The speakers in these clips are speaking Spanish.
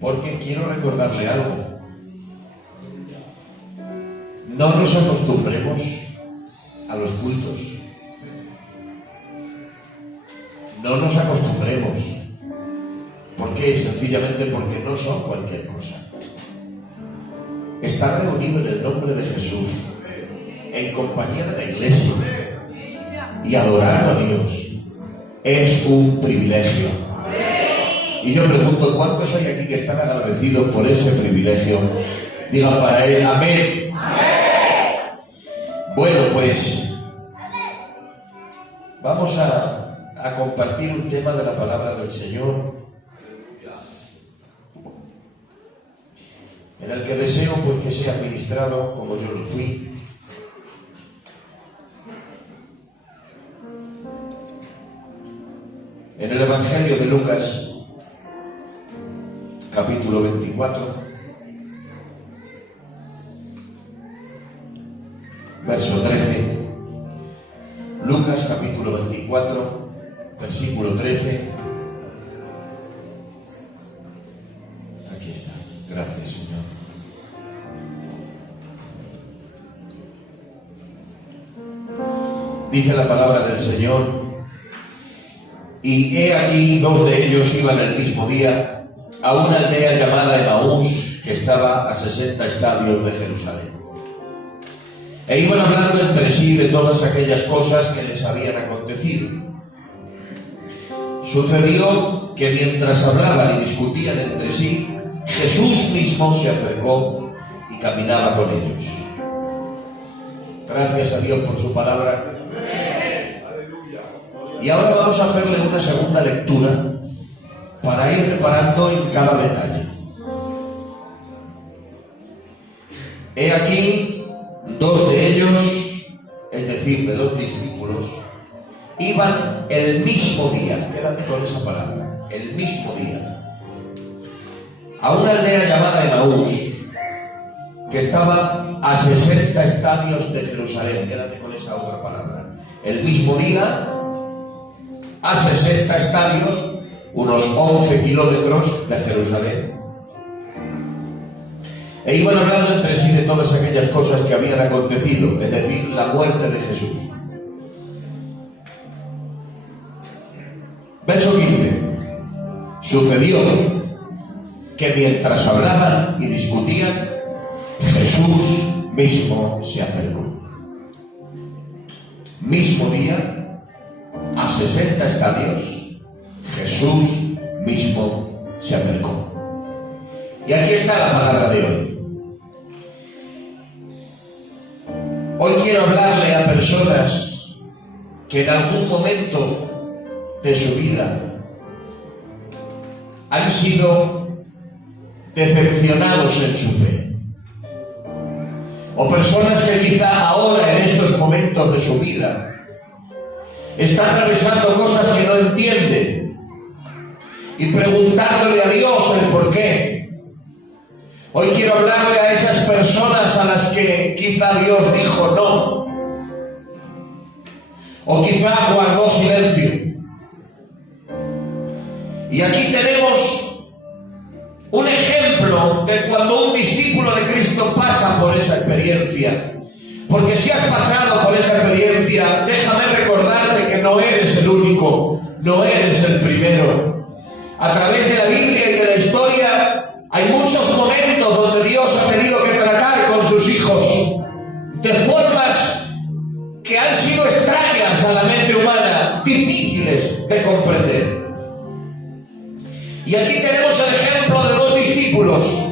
porque quiero recordarle algo. No nos acostumbremos a los cultos. No nos acostumbremos. ¿Por qué? Sencillamente porque no son cualquier cosa. Estar reunido en el nombre de Jesús, en compañía de la iglesia y adorando a Dios, es un privilegio. Y yo pregunto, ¿cuántos hay aquí que están agradecidos por ese privilegio? Digan para él, amén. Bueno, pues vamos a compartir un tema de la palabra del Señor, en el que deseo pues que sea ministrado como yo lo fui. En el Evangelio de Lucas, capítulo 24, verso 13. Lucas, capítulo 24, versículo 13. Aquí está. Gracias, Señor. Dice la palabra del Señor: y he aquí dos de ellos iban el mismo día a una aldea llamada Emaús, que estaba a 60 estadios de Jerusalén. E iban hablando entre sí de todas aquellas cosas que les habían acontecido. Sucedió que mientras hablaban y discutían entre sí, Jesús mismo se acercó y caminaba con ellos. Gracias a Dios por su palabra. Y ahora vamos a hacerle una segunda lectura para ir reparando en cada detalle. He aquí, dos de ellos, es decir, de los discípulos, iban el mismo día, quédate con esa palabra, el mismo día, a una aldea llamada Emaús, que estaba a 60 estadios de Jerusalén, quédate con esa otra palabra, el mismo día, a 60 estadios, unos 11 kilómetros de Jerusalén. E iban hablando entre sí de todas aquellas cosas que habían acontecido, es decir, la muerte de Jesús. Verso 15. Sucedió que mientras hablaban y discutían, Jesús mismo se acercó. Mismo día, a 60 estadios, Jesús mismo se acercó. Y aquí está la palabra de hoy. Hoy quiero hablarle a personas que en algún momento de su vida han sido decepcionados en su fe. O personas que quizá ahora, en estos momentos de su vida, están atravesando cosas que no entienden y preguntándole a Dios el por qué. Hoy quiero hablarle a esas personas a las que quizá Dios dijo no, o quizá guardó silencio. Y aquí tenemos un ejemplo de cuando un discípulo de Cristo pasa por esa experiencia. Porque si has pasado por esa experiencia, déjame recordarte que no eres el único, no eres el primero. A través de la Biblia y de la historia hay muchos momentos donde Dios ha tenido que tratar con sus hijos de formas que han sido extrañas a la mente humana, difíciles de comprender. Y aquí tenemos el ejemplo de dos discípulos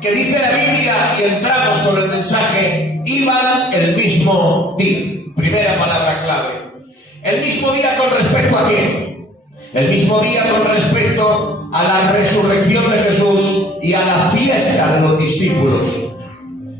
que dice la Biblia, y entramos con el mensaje, iban el mismo día. Primera palabra clave. El mismo día con respecto a qué? El mismo día con respecto a la resurrección de Jesús y a la fiesta de los discípulos.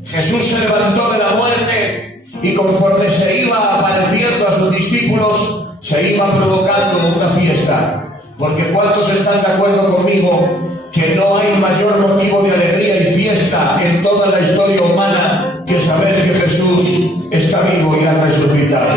Jesús se levantó de la muerte y conforme se iba apareciendo a sus discípulos, se iba provocando una fiesta. Porque ¿cuántos están de acuerdo conmigo que no hay mayor motivo de alegría y fiesta en toda la historia humana que saber que Jesús está vivo y ha resucitado?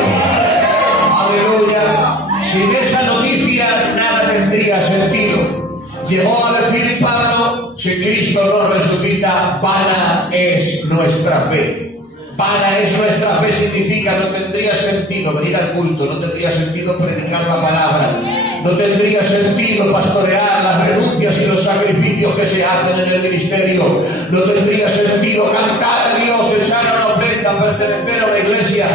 Aleluya. Sin esa noticia nada tendría sentido. Llegó a decir Pablo si Cristo no resucita, vana es nuestra fe. Vana es nuestra fe significa no tendría sentido venir al culto, no tendría sentido predicar la palabra, no tendría sentido pastorear las renuncias y los sacrificios que se hacen en el ministerio, no tendría sentido cantar a Dios, echar una ofrenda, pertenecer a una iglesia.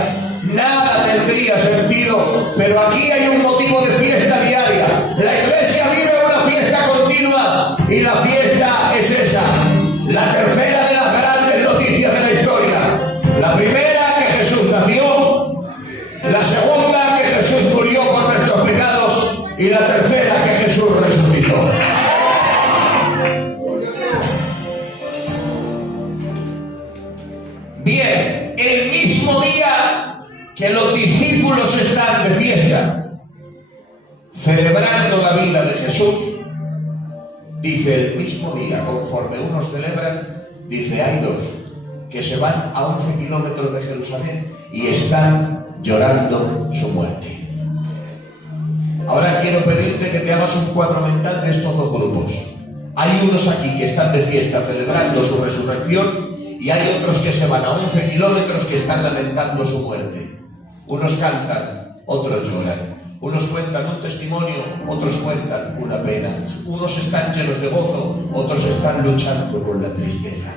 Nada tendría sentido, pero aquí hay un motivo de fiesta diaria. La iglesia vive una fiesta continua y la fiesta es esa, la tercera de las grandes noticias de la historia. La primera, que Jesús nació; la segunda, que Jesús murió por nuestros pecados; y la tercera, que Jesús resucitó. Bien, el mismo día que los discípulos están de fiesta, celebrando la vida de Jesús, dice el mismo día, conforme unos celebran, dice, hay dos que se van a 11 kilómetros de Jerusalén y están llorando su muerte. Ahora quiero pedirte que te hagas un cuadro mental de estos dos grupos. Hay unos aquí que están de fiesta celebrando su resurrección y hay otros que se van a 11 kilómetros que están lamentando su muerte. Unos cantan, otros lloran. Unos cuentan un testimonio, otros cuentan una pena. Unos están llenos de gozo, otros están luchando con la tristeza.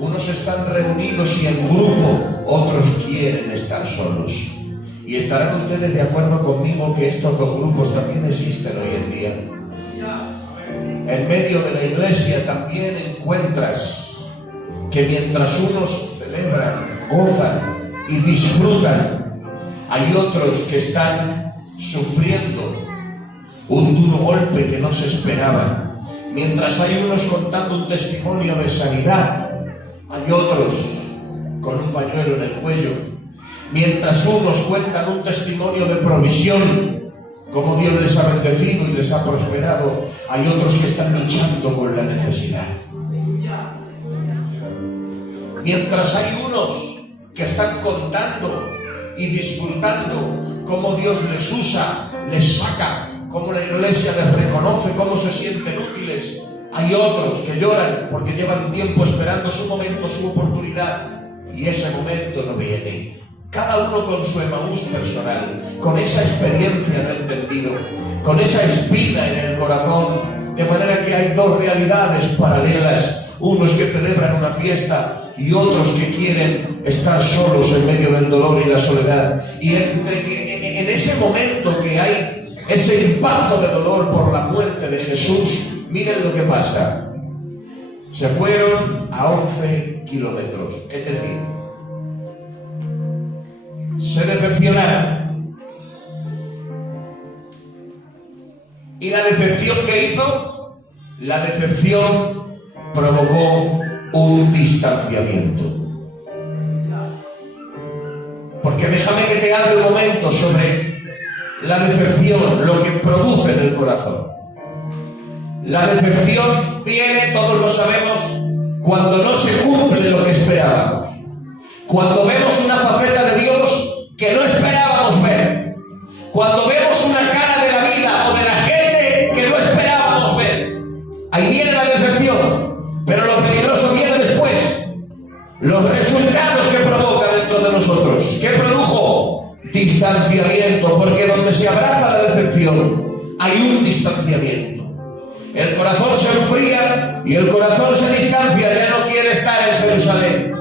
Unos están reunidos y en grupo, otros quieren estar solos. Y estarán ustedes de acuerdo conmigo que estos dos grupos también existen hoy en día. En medio de la iglesia también encuentras que mientras unos celebran, gozan y disfrutan, hay otros que están sufriendo un duro golpe que no se esperaba. Mientras hay unos contando un testimonio de sanidad, hay otros con un pañuelo en el cuello. Mientras unos cuentan un testimonio de provisión, como Dios les ha bendecido y les ha prosperado, hay otros que están luchando con la necesidad. Mientras hay unos que están contando y disfrutando cómo Dios les usa, les saca, cómo la iglesia les reconoce, cómo se sienten útiles, hay otros que lloran porque llevan tiempo esperando su momento, su oportunidad, y ese momento no viene. Cada uno con su Emaús personal, con esa experiencia no entendido, con esa espina en el corazón, de manera que hay dos realidades paralelas, unos que celebran una fiesta y otros que quieren estar solos en medio del dolor y la soledad. Y entre que en ese momento que hay ese impacto de dolor por la muerte de Jesús, miren lo que pasa. Se fueron a 11 kilómetros, es decir, se decepcionaron. ¿Y la decepción que hizo? La decepción provocó un distanciamiento. Porque déjame que te hable un momento sobre la decepción, lo que produce en el corazón. La decepción viene, todos lo sabemos, cuando no se cumple lo que esperábamos. Cuando vemos una faceta de Dios que no esperábamos ver. Cuando vemos una cara de la vida o de la gente que no esperábamos ver. Ahí viene la decepción. Pero lo peligroso viene después. Los resultados que provoca dentro de nosotros. ¿Qué produjo? Distanciamiento. Porque donde se abraza la decepción, hay un distanciamiento. El corazón se enfría y el corazón se distancia, ya no quiere estar en Jerusalén.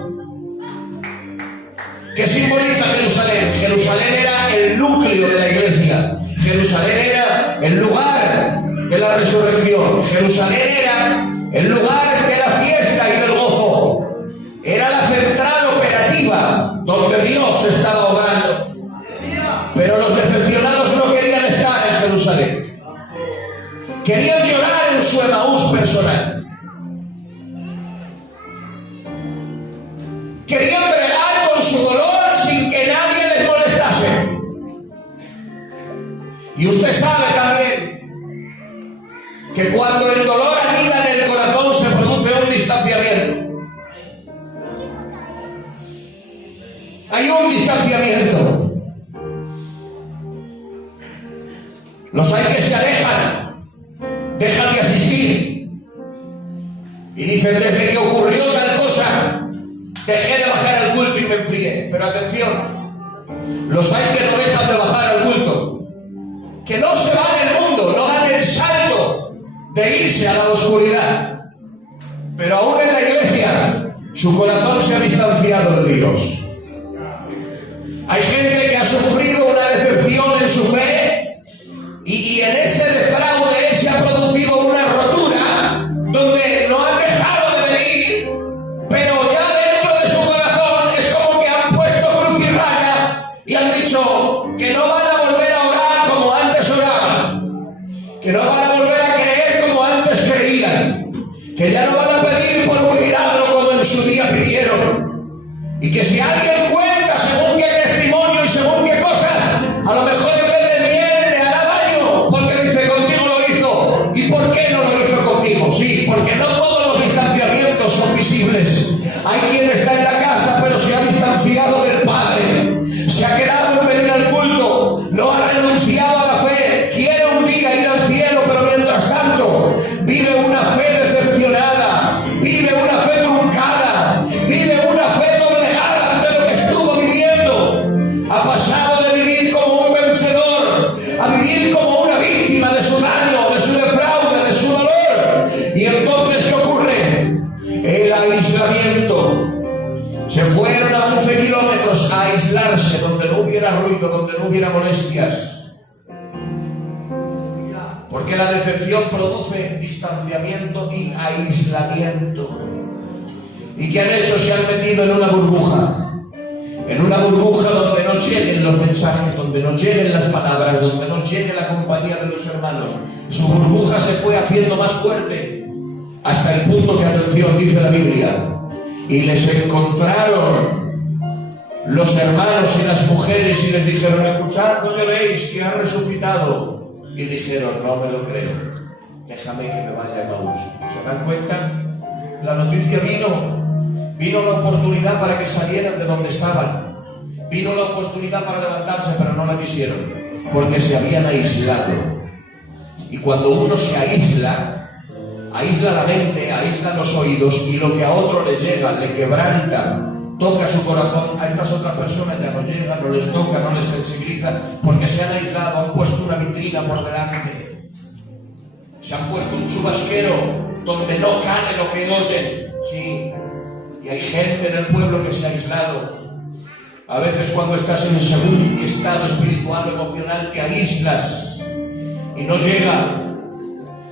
¿Qué simboliza Jerusalén? Jerusalén era el núcleo de la iglesia. Jerusalén era el lugar de la resurrección. Jerusalén era el lugar de la fiesta y del gozo. Era la central operativa donde Dios estaba obrando. Pero los decepcionados no querían estar en Jerusalén. Querían llorar en su Emaús personal. Querían bregar con su dolor sin que nadie les molestase. Y usted sabe también que cuando el dolor anida en el corazón se produce un distanciamiento. Hay un distanciamiento. Los hay que se alejan, dejan de asistir. Y dicen, desde que ocurrió tal cosa, dejé de bajar al culto y me enfrié. Pero atención, los hay que no dejan de bajar al culto, que no se van el mundo, no dan el salto de irse a la oscuridad, pero aún en la iglesia su corazón se ha distanciado de Dios. Hay gente que ha sufrido una decepción en su fe y en ese defraude se ha producido una rotura donde no han dejado de venir, pero ya dentro de su corazón es como que han puesto cruz y raya y han dicho que no van a volver a orar como antes oraban, que no van a volver a creer como antes creían, que ya no van a pedir por un milagro como en su día pidieron, y que si alguien cuenta según qué testimonio y según qué cosas, a lo mejor en vez de bien le hará daño, porque dice, contigo lo hizo. ¿Y por qué no lo hizo conmigo? Sí, porque no todos los distanciamientos son visibles. Hay quien está en la casa pero se ha distanciado del Padre, se ha quedado en venir al culto, no ha renunciado a la fe, quiere un día ir al cielo, pero mientras tanto vive una fe decepcionada, vive una fe truncada, vive una fe doblegada ante lo que estuvo viviendo. Ha pasado de vivir como un vencedor a vivir como una víctima de su daño, de su defraude, de su dolor. Y entonces, ¿qué ocurre? El aislamiento. Se fueron a 11 kilómetros a aislarse, donde no hubiera ruido, donde no hubiera molestias. Porque la decepción produce distanciamiento y aislamiento. ¿Y qué han hecho? Se han metido en una burbuja. En una burbuja donde no lleguen los mensajes, donde no lleguen las palabras, donde no llegue la compañía de los hermanos. Su burbuja se fue haciendo más fuerte, hasta el punto que, atención, dice la Biblia, y les encontraron los hermanos y las mujeres y les dijeron, escuchad, no lloréis, que ha resucitado. Y dijeron, no me lo creo, déjame que me vaya a Emaús. ¿Se dan cuenta? La noticia vino la oportunidad para que salieran de donde estaban, vino la oportunidad para levantarse, pero no la quisieron, porque se habían aislado. Y cuando uno se aísla, aísla la mente, aísla los oídos, y lo que a otro le llega, le quebranta, toca su corazón, a estas otras personas ya no llega, no les toca, no les sensibiliza, porque se han aislado, han puesto una vitrina por delante, se han puesto un chubasquero donde no cae lo que oyen. Sí, y hay gente en el pueblo que se ha aislado. A veces cuando estás en según estado espiritual o emocional te aíslas y no llega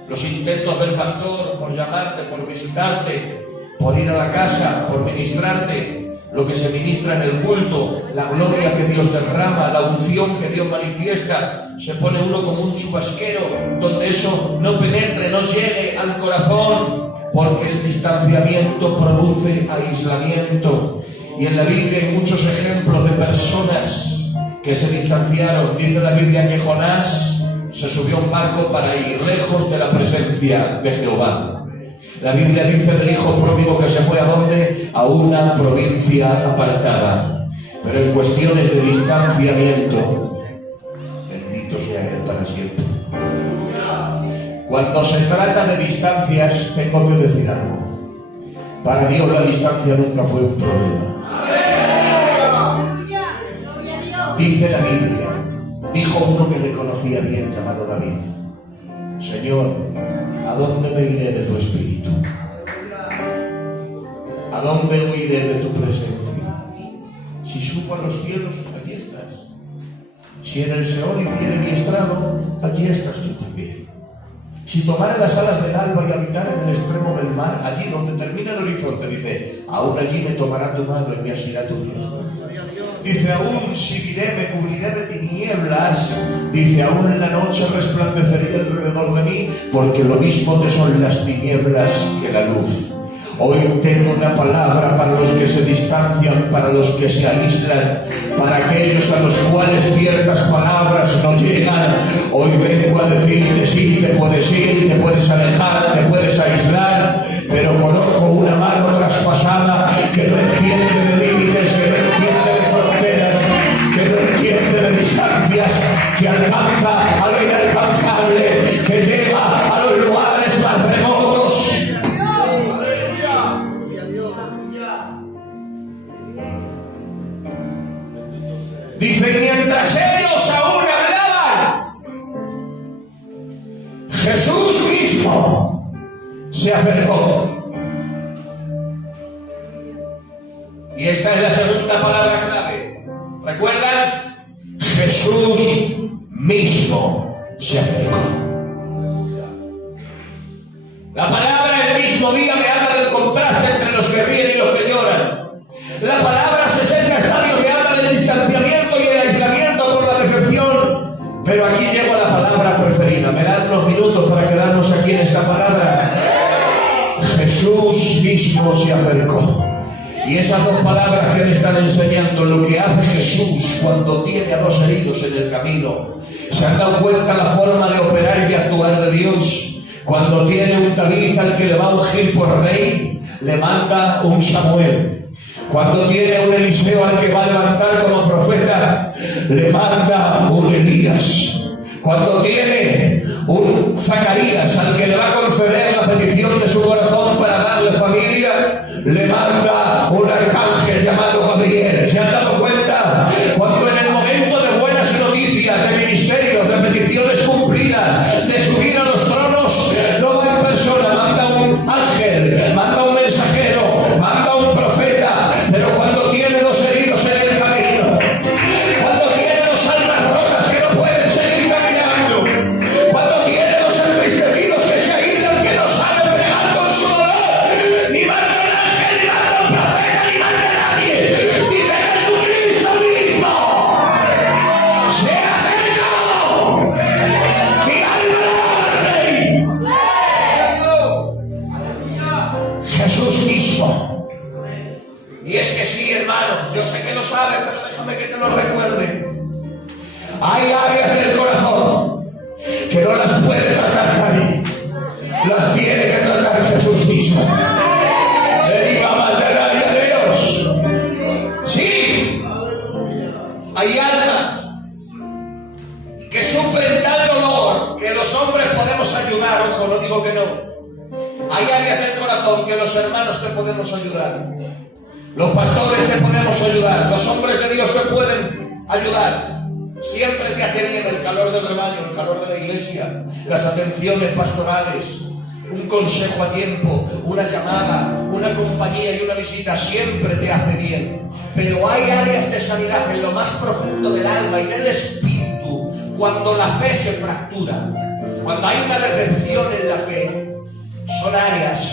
los intentos del pastor por llamarte, por visitarte, por ir a la casa, por ministrarte, lo que se ministra en el culto, la gloria que Dios derrama, la unción que Dios manifiesta. Se pone uno como un chubasquero donde eso no penetre, no llegue al corazón, porque el distanciamiento produce aislamiento. Y en la Biblia hay muchos ejemplos de personas que se distanciaron. Dice la Biblia que Jonás se subió a un barco para ir lejos de la presencia de Jehová. La Biblia dice del hijo pródigo que se fue ¿a dónde? A una provincia apartada. Pero en cuestiones de distanciamiento, bendito sea Él para siempre. Cuando se trata de distancias, tengo que decir algo. Para Dios la distancia nunca fue un problema. Dice la Biblia, dijo uno que le conocía bien, llamado David, Señor, ¿a dónde me iré de tu espíritu? ¿A dónde huiré de tu presencia? Si subo a los cielos, allí estás. Si en el Seol hiciere mi estrado, allí estás tú también. Si tomara las alas del alba y habitar en el extremo del mar, allí donde termina el horizonte, dice, aún allí me tomará tu mano y me asirá tu diestra. Dice, aún si diré, me cubriré de tinieblas. Dice, aún en la noche resplandecería alrededor de mí, porque lo mismo te son las tinieblas que la luz. Hoy tengo una palabra para los que se distancian, para los que se aíslan, para aquellos a los cuales ciertas palabras no llegan. Hoy vengo a decirte, sí, te puedes ir, te puedes alejar, te puedes aislar, pero conozco una mano traspasada que no entiende de límites, que no entiende de fronteras, que no entiende de distancias, que alcanza a lo inalcanzable, que llega a los lugares más remotos. mismo se acercó. Y esta es la segunda palabra clave. ¿Recuerdan? Jesús mismo se acercó. La palabra el mismo día me habla del contraste entre los que ríen y los que lloran. La palabra 60 estadios me habla del distanciamiento y el aislamiento por la decepción. Pero aquí llego a la palabra preferida. Me dan unos minutos para quedarnos aquí en esta palabra. Jesús mismo se acercó. Y esas dos palabras que me están enseñando, lo que hace Jesús cuando tiene a dos heridos en el camino. ¿Se han dado cuenta la forma de operar y de actuar de Dios? Cuando tiene un David al que le va a ungir por rey, le manda un Samuel. Cuando tiene un Eliseo al que va a levantar como profeta, le manda un Elías. Cuando tiene un Zacarías al que le va a conceder la petición de su corazón para darle familia, le manda un arcángel llamado Gabriel. ¿Se han dado cuenta? Cuando en el momento de buenas noticias, de ministerios, de peticiones cumplidas, de subir a los tronos, no va en persona, manda un ángel, manda un mensajero, manda un profeta. Pero cuando tiene dos heridos en el camino, cuando tiene dos almas rotas que no pueden seguir caminando, cuando tiene dos entristecidos que se aíslan, que no saben bregar con su dolor, ni manda un ángel, ni manda un profeta, ni manda nadie, dice Jesucristo mismo se acercó. Mi alma alaba al Rey. Jesús mismo. Y es que sí, hermanos, yo sé que lo sabes, pero déjame que te lo recuerde. Hay áreas del corazón que no las puede tratar nadie, las tiene que tratar Jesús mismo. Le diga más a nadie a Dios. Sí, hay almas que sufren tal dolor que los hombres podemos ayudar. Ojo, no digo que no. Hay áreas del corazón que los hermanos te podemos ayudar. Los pastores te podemos ayudar, los hombres de Dios te pueden ayudar. Siempre te hace bien el calor del rebaño, el calor de la iglesia, las atenciones pastorales, un consejo a tiempo, una llamada, una compañía y una visita, siempre te hace bien. Pero hay áreas de sanidad en lo más profundo del alma y del espíritu, cuando la fe se fractura, cuando hay una decepción en la fe, son áreas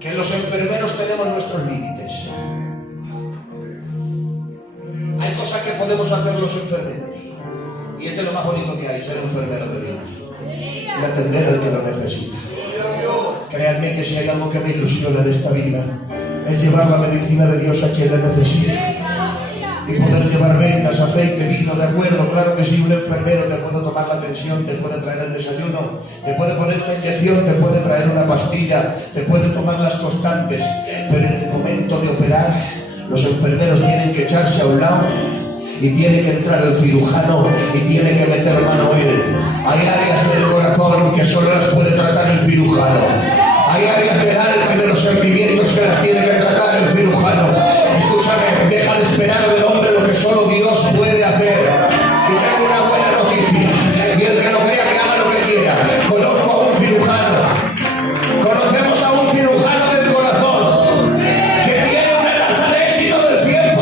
que los enfermeros tenemos nuestros límites. Hay cosas que podemos hacer los enfermeros, y es de lo más bonito que hay, ser enfermero de Dios y atender al que lo necesita. Créanme que si hay algo que me ilusiona en esta vida, es llevar la medicina de Dios a quien la necesita. Y poder llevar vendas, aceite, vino, de acuerdo, claro que sí, un enfermero te puede tomar la tensión, te puede traer el desayuno, te puede poner la inyección, te puede traer una pastilla, te puede tomar las constantes, pero en el momento de operar, los enfermeros tienen que echarse a un lado y tiene que entrar el cirujano y tiene que meter mano él. Hay áreas del corazón que solo las puede tratar el cirujano. Hay áreas del alma y de los sentimientos que las tiene que tratar el cirujano. Escúchame, deja de esperar del hombre lo que solo Dios puede hacer. Y tengo una buena noticia. Y el que no crea que haga lo que quiera. Conozco a un cirujano. Conocemos a un cirujano del corazón que tiene una tasa de éxito del 100%.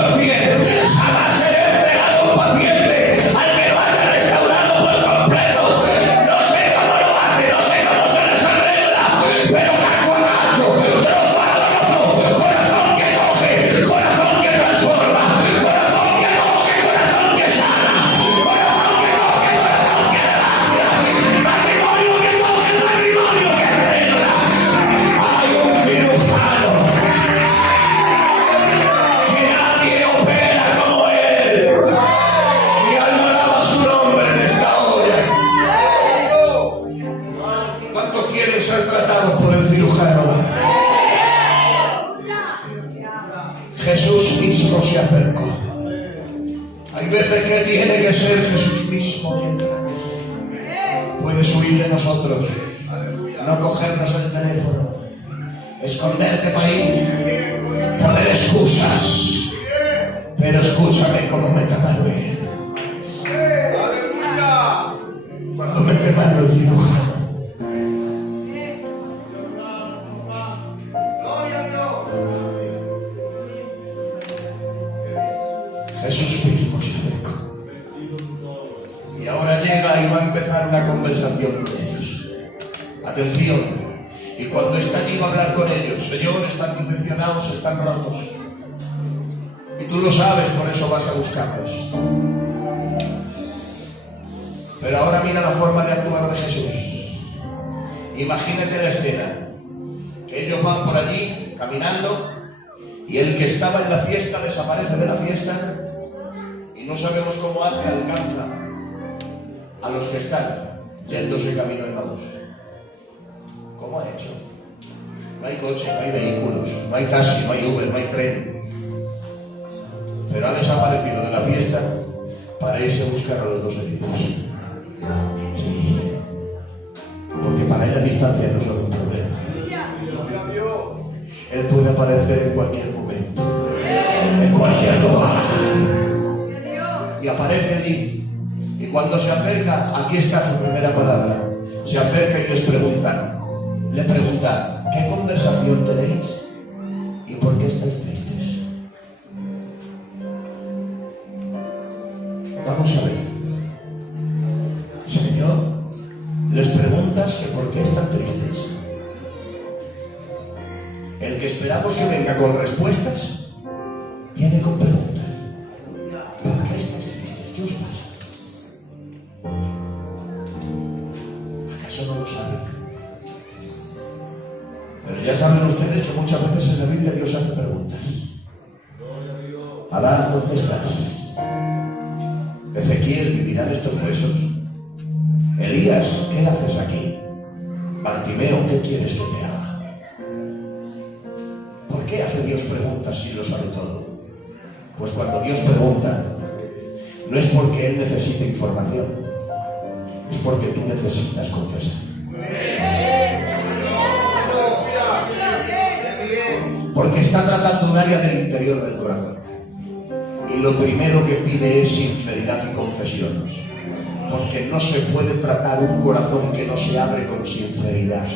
Jamás se le ha entregado a un paciente al que lo haya restaurado por completo. No sé cómo lo hace, no sé cómo se les arregla, pero cacho a cacho, trozo a trozo, corazón que coge, corazón que transforma, corazón que coge, corazón que sana, corazón que coge, corazón que levanta, matrimonio que coge, matrimonio que arregla. Hay un cirujano que nadie opera como él. Mi alma alaba su nombre en esta hora. ¿Cuántos quieren ser tratados por el cirujano? Jesús mismo se acercó. Hay veces que tiene que ser Jesús mismo quien trate. Puedes huir de nosotros, no cogernos el teléfono, esconderte para ir, poner excusas. Pero escúchame como meta mano él. Cuando mete mano el cirujano, conversación con ellos. Atención. Y cuando está allí va a hablar con ellos. Señor, están decepcionados, están rotos. Y tú lo sabes, por eso vas a buscarlos. Pero ahora mira la forma de actuar de Jesús. Imagínate la escena. Que ellos van por allí, caminando, y el que estaba en la fiesta desaparece de la fiesta, y no sabemos cómo hace, alcanza a los que están yéndose camino en Maús. ¿Cómo ha hecho? No hay coche, no hay vehículos, no hay taxi, no hay Uber, no hay tren. Pero ha desaparecido de la fiesta para irse a buscar a los dos heridos. Sí. Porque para él la distancia no es un problema. Él puede aparecer en cualquier momento, en cualquier lugar. Y aparece allí. Y cuando se acerca, aquí está su primera palabra. Se acerca y les pregunta. Le pregunta, ¿qué conversación tenéis? ¿Y por qué estáis tristes? Vamos a ver. Señor, les preguntas que por qué están tristes. El que esperamos que venga con respuestas, viene con preguntas. ¿Por qué estáis tristes? ¿Qué os pasa? ¿Acaso no lo saben? Pero ya saben ustedes que muchas veces en la Biblia Dios hace preguntas. Adán, ¿dónde estás? Ezequiel, ¿vivirán estos huesos? Elías, ¿qué haces aquí? Bartimeo, ¿qué quieres que te haga? ¿Por qué hace Dios preguntas si lo sabe todo? Pues cuando Dios pregunta, no es porque Él necesite información, es porque tú necesitas confesar. Porque está tratando un área del interior del corazón. Y lo primero que pide es sinceridad y confesión. Porque no se puede tratar un corazón que no se abre con sinceridad.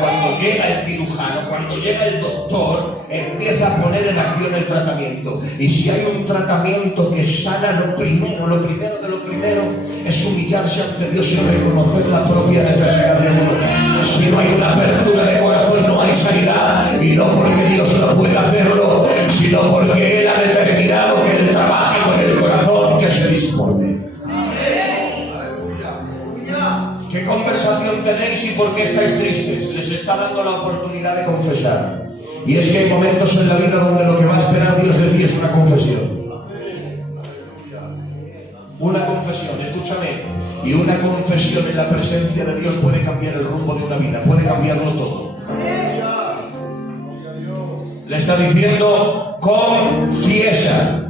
Cuando llega el cirujano, cuando llega el doctor, empieza a poner en acción el tratamiento. Y si hay un tratamiento que sana, lo primero es humillarse ante Dios y reconocer la propia necesidad de uno. Si no hay una apertura de corazón, no hay sanidad. Y no porque Dios no puede hacerlo, sino porque Él ha determinado que Él trabaje con el corazón que se dispone. ¿Qué conversación tenéis y por qué estáis tristes? Les está dando la oportunidad de confesar. Y es que hay momentos en la vida donde lo que va a esperar Dios de ti es una confesión. Una confesión, escúchame. Y una confesión en la presencia de Dios puede cambiar el rumbo de una vida, puede cambiarlo todo. Le está diciendo, confiesa.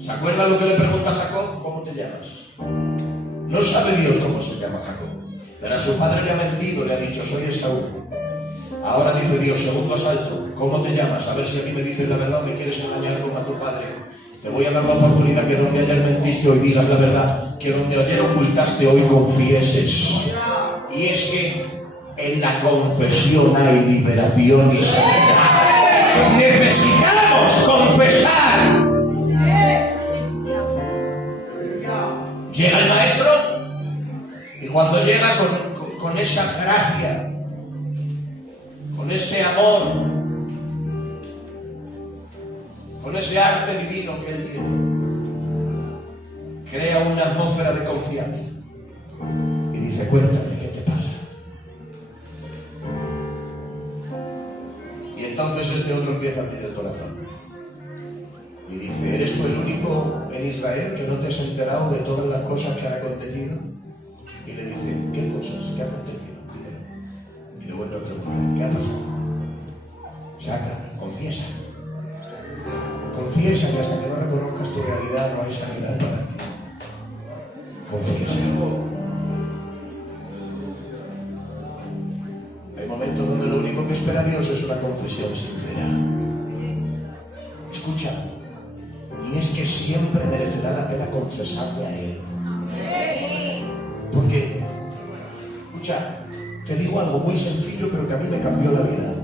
¿Se acuerdan lo que le pregunta a Jacob? ¿Cómo te llamas? No sabe Dios cómo se llama Jacob. Pero a su padre le ha mentido, le ha dicho, soy Esaú. Ahora dice Dios, segundo asalto, ¿cómo te llamas? A ver si a mí me dices la verdad o me quieres engañar como a tu padre. Te voy a dar la oportunidad que donde ayer mentiste hoy digas la verdad, que donde ayer ocultaste hoy confieses. Y es que en la confesión hay liberación y sanidad. Necesitamos confesar. Llega el maestro y cuando llega con esa gracia, con ese amor, con ese arte divino que Él tiene, crea una atmósfera de confianza y dice, cuéntame, ¿qué te pasa? Y entonces este otro empieza a abrir el corazón y dice, ¿eres tú el único en Israel que no te has enterado de todas las cosas que han acontecido? Y le dice, ¿qué cosas? ¿Qué ha acontecido? Y le vuelve a preguntar, ¿qué ha pasado? Saca, confiesa. Confiesa que hasta que no reconozcas tu realidad no hay sanidad para ti. Confiesa. Hay momentos donde lo único que espera Dios es una confesión sincera. Escucha, y es que siempre merecerá la pena confesarle a Él. Porque, escucha, te digo algo muy sencillo pero que a mí me cambió la vida.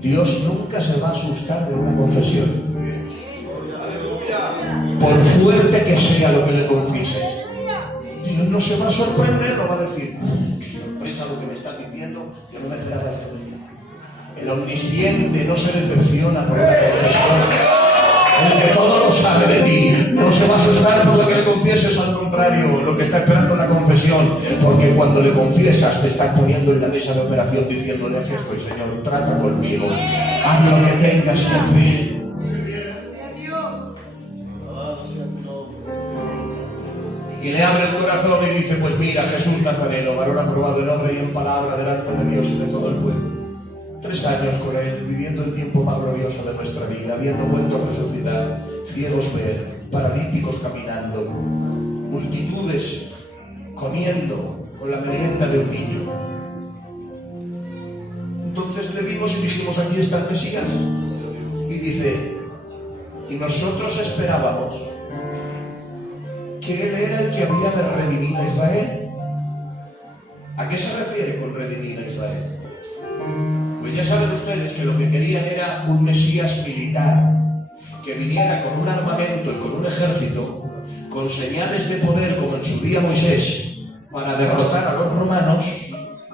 Dios nunca se va a asustar de una confesión. Por fuerte que sea lo que le confieses, Dios no se va a sorprender, no va a decir, qué sorpresa lo que me estás diciendo, yo no me esperaba esto de ti. El omnisciente no se decepciona por la confesión. El que todo lo sabe de ti no se va a asustar por lo que le confieses, al contrario, lo que está esperando la confesión, porque cuando le confiesas te estás poniendo en la mesa de operación diciéndole, aquí estoy, Señor, trata conmigo, haz lo que tengas que hacer. Y le abre el corazón y dice, pues mira, Jesús Nazareno, varón aprobado en obra y en palabra delante de Dios y de todo el pueblo. 3 años con Él, viviendo el tiempo más glorioso de nuestra vida, habiendo vuelto a resucitar, ciegos ver, paralíticos caminando, multitudes comiendo con la merienda de un niño. Entonces le vimos y dijimos, aquí está el Mesías. Y dice, y nosotros esperábamos que Él era el que había de redimir a Israel. ¿A qué se refiere con redimir a Israel? Pues ya saben ustedes que lo que querían era un Mesías militar, que viniera con un armamento y con un ejército, con señales de poder como en su día Moisés, para derrotar a los romanos,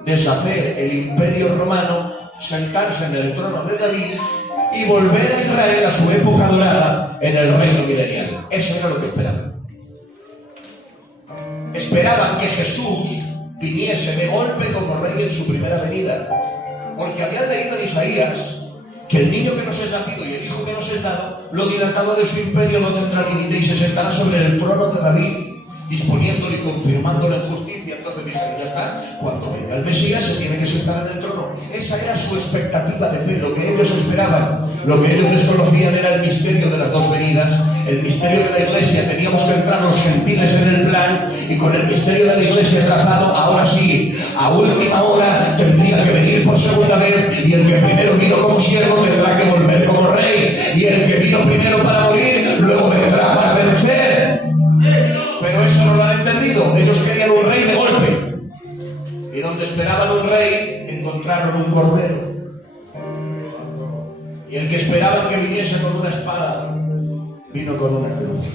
deshacer el imperio romano, sentarse en el trono de David y volver a Israel a su época dorada en el reino milenial. Eso era lo que esperaban. Esperaban que Jesús viniese de golpe como rey en su primera venida, porque habían leído en Isaías que el niño que nos es nacido y el hijo que nos es dado, lo dilatado de su imperio no tendrá límite y se sentará sobre el trono de David, disponiéndolo y confirmándolo en justicia. Entonces dijeron, ya está, cuando venga el Mesías se tiene que sentar en el trono. Esa era su expectativa de fe, lo que ellos esperaban. Lo que ellos desconocían era el misterio de las dos venidas, el misterio de la iglesia. Teníamos que entrar los gentiles en el plan, y con el misterio de la iglesia trazado, ahora sí, a última hora tendría que venir por segunda vez, y el que primero vino como siervo tendrá que volver como rey, y el que vino primero para morir luego vendrá para vencer. Pero eso no lo han entendido. Ellos querían un rey de golpe, y donde esperaban un rey encontraron un cordero, y el que esperaban que viniese con una espada vino con una cruz,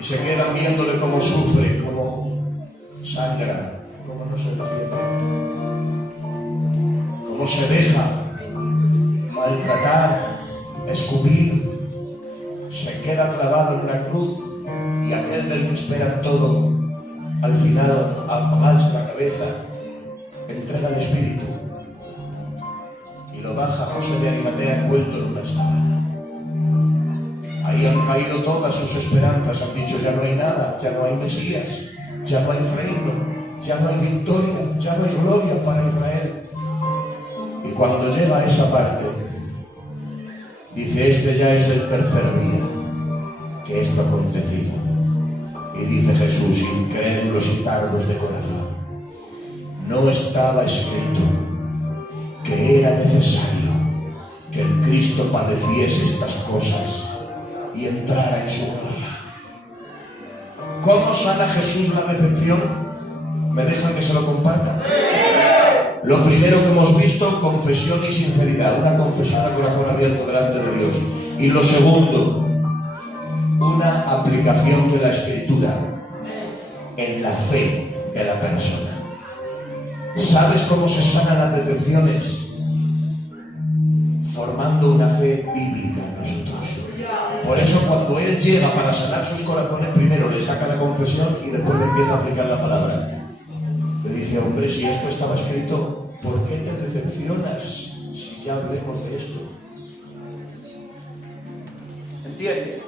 y se quedan viéndole cómo sufre, cómo sangra, cómo no se defiende, cómo se deja maltratar, escupir, se queda clavado en una cruz, y aquel del que esperan todo, al final, al apagarse la cabeza, entrega el espíritu y lo baja José de Arimatea envuelto en una sábana. Ahí han caído todas sus esperanzas, han dicho, ya no hay nada, ya no hay Mesías, ya no hay reino, ya no hay victoria, ya no hay gloria para Israel. Y cuando llega a esa parte, dice, este ya es el tercer día que esto ha acontecido. Y dice Jesús, incrédulos y tardos de corazón, ¿no estaba escrito que era necesario que el Cristo padeciese estas cosas y entrara en su gloria? ¿Cómo sana Jesús la decepción? ¿Me dejan que se lo comparta? Lo primero que hemos visto, confesión y sinceridad, una confesión a corazón abierto delante de Dios. Y lo segundo, una aplicación de la Escritura en la fe de la persona. ¿Sabes cómo se sanan las decepciones? Formando una fe bíblica en nosotros. Por eso cuando Él llega para sanar sus corazones, primero le saca la confesión y después le empieza a aplicar la palabra. Le dice, hombre, si esto estaba escrito, ¿por qué te decepcionas si ya hablemos de esto? ¿Entiendes?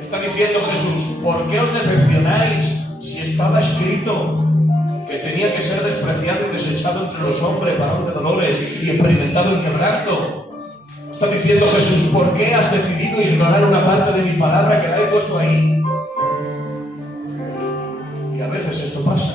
Está diciendo Jesús, ¿por qué os decepcionáis si estaba escrito que tenía que ser despreciado y desechado entre los hombres, varón de dolores y experimentado en quebranto? Está diciendo Jesús, ¿por qué has decidido ignorar una parte de mi palabra que la he puesto ahí? Y a veces esto pasa.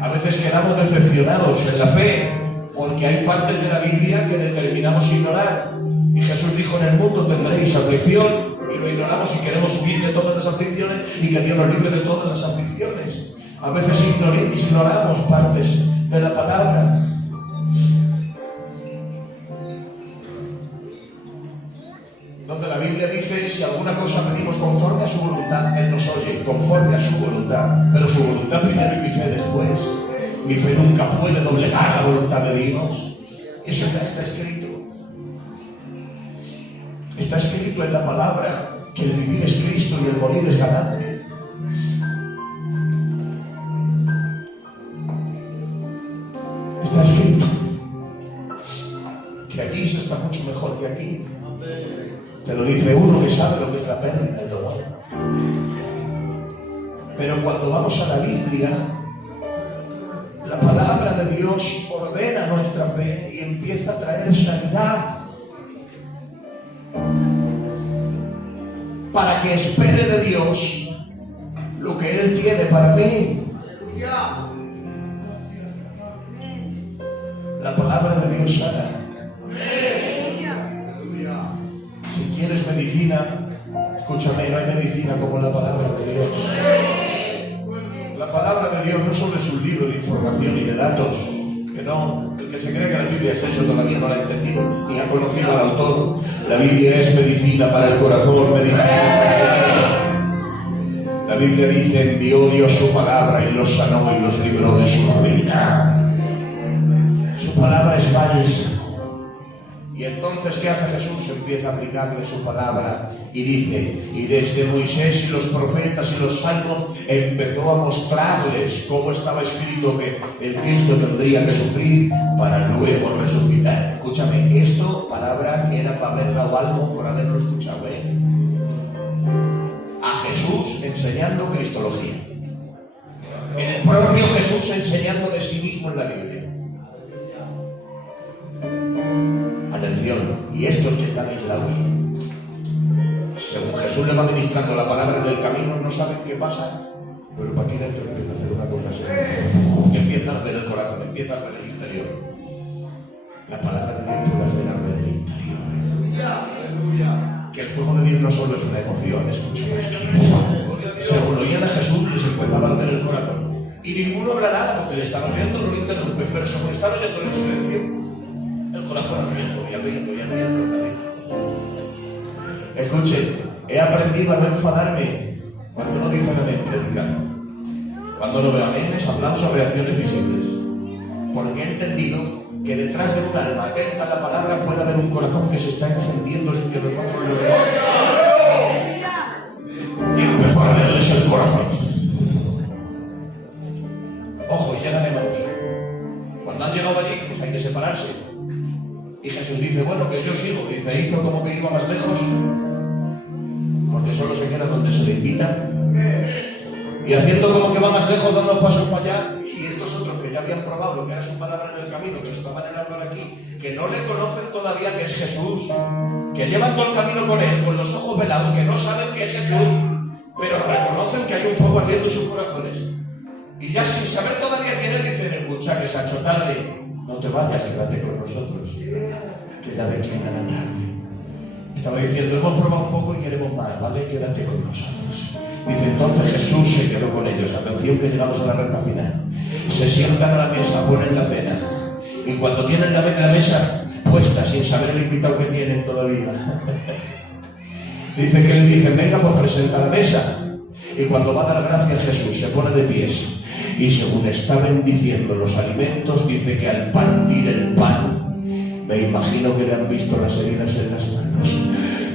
A veces quedamos decepcionados en la fe porque hay partes de la Biblia que determinamos ignorar. Y Jesús dijo, en el mundo tendréis aflicción, y lo ignoramos y queremos huir de todas las aflicciones y que Dios nos libre de todas las aflicciones. A veces ignoramos partes de la palabra. donde la Biblia dice, si alguna cosa pedimos conforme a su voluntad, Él nos oye, conforme a su voluntad. Pero su voluntad primero y mi fe después. Mi fe nunca puede doblegar la voluntad de Dios. Eso ya está escrito. Está escrito en la palabra que el vivir es Cristo y el morir es ganancia. Está escrito que allí se está mucho mejor que aquí. Te lo dice uno que sabe lo que es la pérdida del dolor. Pero cuando vamos a la Biblia, la palabra de Dios ordena nuestra fe y empieza a traer sanidad para que espere de Dios lo que Él tiene para mí. La palabra de Dios sana. Si quieres medicina, escúchame, no hay medicina como la palabra de Dios. La palabra de Dios no solo es un libro de información y de datos, que no, el que se cree que la Biblia es eso todavía no la ha entendido, ni ha conocido al autor. La Biblia es medicina para el corazón, medicina. La Biblia dice, envió Dios su palabra y los sanó y los libró de su ruina. Su palabra es bálsamo. Y entonces, ¿qué hace Jesús? Empieza a aplicarle su palabra y dice, y desde Moisés y los profetas y los salmos empezó a mostrarles cómo estaba escrito que el Cristo tendría que sufrir para luego resucitar. Escúchame, esto, palabra que era para haberla o algo por haberlo escuchado, a Jesús enseñando cristología. El propio Jesús enseñando de sí mismo en la Biblia. Atención, y estos que están aislados, según Jesús le va ministrando la palabra en el camino, no saben qué pasa, pero para aquí dentro empieza a hacer una cosa así, que empieza a arder el corazón, empieza a arder el interior. La palabra de Dios puede hacer arder el interior. Que el fuego de Dios no solo es una emoción, es mucho más que eso. Según oían a Jesús, les empezaba a arder el corazón. Y ninguno habla nada, porque le están oyendo, no lo interrumpen, pero según están oyendo en silencio, el corazón ardiendo y ardiendo y ardiendo también. Escuchen, he aprendido a no enfadarme cuando no dicen amén, predicando. Cuando no veo amenes, aplausos, reacciones visibles. Porque he entendido que detrás de un alma atenta a la palabra puede haber un corazón que se está encendiendo sin que nosotros lo veamos. Y empezó a arderles el corazón. Ojo, y llegan Emaús. Cuando han llegado allí, pues hay que separarse. Y Jesús dice, bueno, que yo sigo. Dice, hizo como que iba más lejos, porque solo se queda donde se le invita. Y haciendo como que va más lejos, da unos pasos para allá. Y estos otros que ya habían probado lo que era su palabra en el camino, que no estaban en hablar aquí, que no le conocen todavía que es Jesús, que llevan todo el camino con él, con los ojos velados, que no saben que es Jesús, pero reconocen que hay un fuego ardiendo en sus corazones. Y ya sin saber todavía quién es, dicen, escucha, que se ha hecho tarde. No te vayas, quédate con nosotros, que ya declina la tarde. Estaba diciendo, hemos probado un poco y queremos más, ¿vale? Quédate con nosotros. Dice, entonces Jesús se quedó con ellos. Atención que llegamos a la recta final. Se sientan a la mesa, ponen la cena. Y cuando tienen la mesa puesta, sin saber el invitado que tienen todavía, dice que le dicen, venga, pues presenta la mesa. Y cuando va a dar gracias Jesús, se pone de pies. Y según está bendiciendo los alimentos, dice que al partir el pan, me imagino que le han visto las heridas en las manos.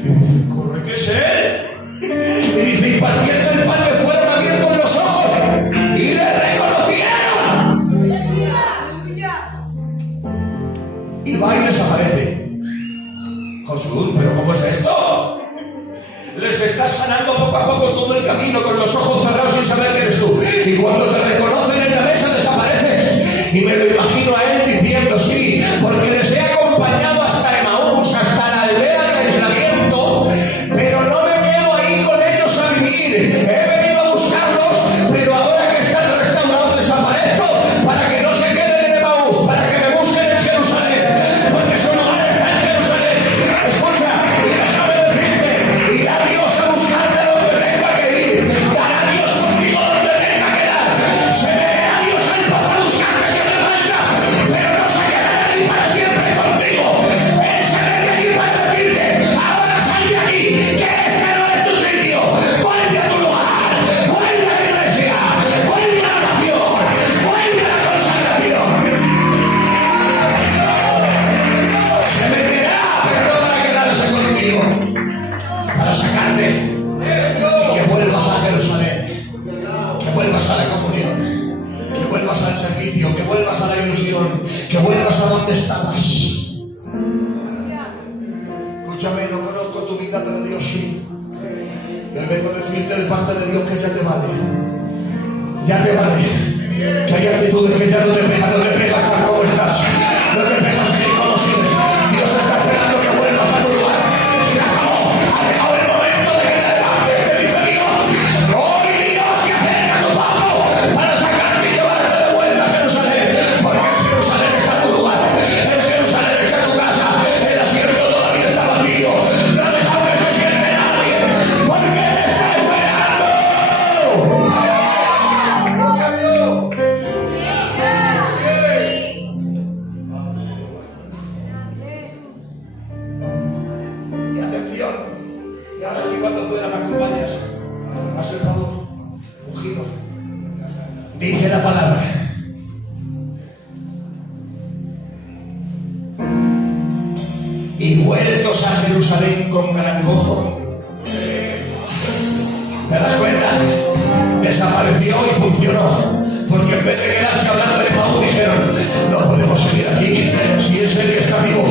Y dice, corre, que es él. Y dice, y partiendo el pan le fueron abiertos los ojos y le reconocieron. Y va y desaparece. Jesús, ¿pero cómo es esto? Les estás sanando poco a poco todo el camino con los ojos cerrados sin saber que eres tú. Y cuando te reconocen en la mesa desapareces. Y me lo imagino a él diciendo, sí, porque les he acompañado hasta Emaús, hasta la aldea de aislamiento, pero no me quedo ahí con ellos a vivir. He venido a buscarlos, pero ahora que están restaurados desaparezco para que no se queden en Emaús, para que me busquen en Jerusalén, porque su lugar está en Jerusalén. Escucha, y déjame decirte, irá Dios a buscarme donde tenga que ir, dará Dios contigo donde tenga que dar, se verá Dios al pozo a buscarte si te falta, pero no se queda en pasadas. Escúchame, no conozco tu vida, pero Dios sí. Yo vengo a decirte de parte de Dios que ya te vale. Ya te vale. Que hay actitudes que ya no te pegan, no te pegas tal como estás. No te pegas ni como sigues. Dios está esperando que vuelvas a tu lugar. Se acabó. Ha llegado el momento de que te levantes, te dice Dios. Hoy Dios que acerca tu paso para sacarte y llevarte de vuelta a Jerusalén. Porque en Jerusalén está tu lugar. En Jerusalén está tu casa. El asiento todavía está vacío. No ha dejado que se siente nadie. Porque Él está esperando. Y atención, y ahora sí, cuando puedas me acompañas. Haz el favor, ungido. Dice la palabra. Y vueltos a Jerusalén con gran gozo. ¿Te das cuenta? Desapareció y funcionó. Porque en vez de quedarse hablando de Pau, dijeron: no podemos seguir aquí. Si en serio está vivo,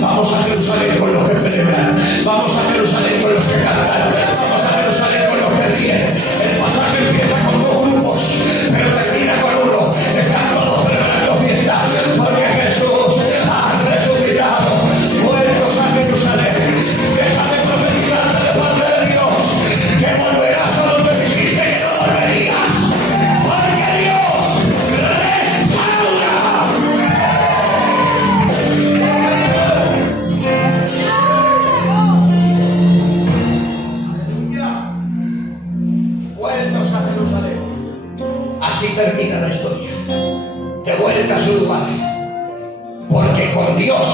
vamos a Jerusalén con los que celebran. Vamos a Jerusalén con los que cantan. Vamos a Jerusalén con los que ríen. El pasaje empieza con dos grupos, pero termina con uno. Están todos celebrando fiesta. Porque Jesús ha resucitado. Vueltos a Jerusalén. Déjame profetizarte de parte de Dios que volverás a donde dijiste que no volverías. Porque Dios restaura. Vueltos a Jerusalén. Así termina la historia. De vuelta a su lugar. Porque con Dios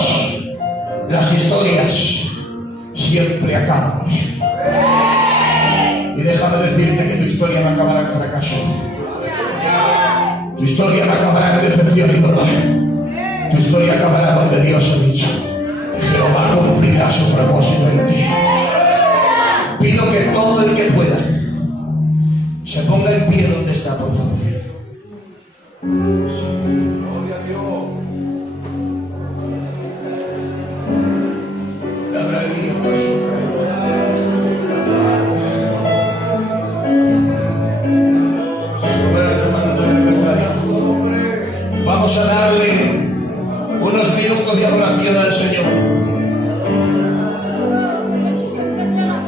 las historias siempre acaban bien. Y déjame decirte que tu historia no acabará en fracaso. Tu historia no acabará en decepción y dolor. Tu historia acabará donde Dios ha dicho: Jehová cumplirá su propósito en ti. Pido que todo el que pueda se ponga en pie donde está, por favor. Gloria a Dios. Vamos a darle unos minutos de adoración al Señor.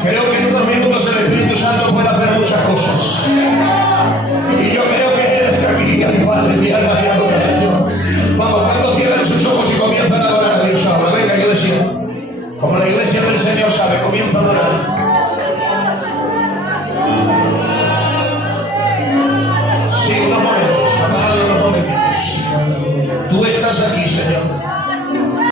Creo que en unos minutos el Espíritu Santo puede hacer muchas cosas. Y yo creo que Él está aquí. Ay, Padre, mi alma te adora, Señor. Vamos, cuando cierren sus ojos y comienzan a adorar a Dios ahora. Venga, iglesia. Como la iglesia del Señor sabe, comienza a adorar. Sí, unos momentos. Unos momentos. Tú estás aquí, Señor.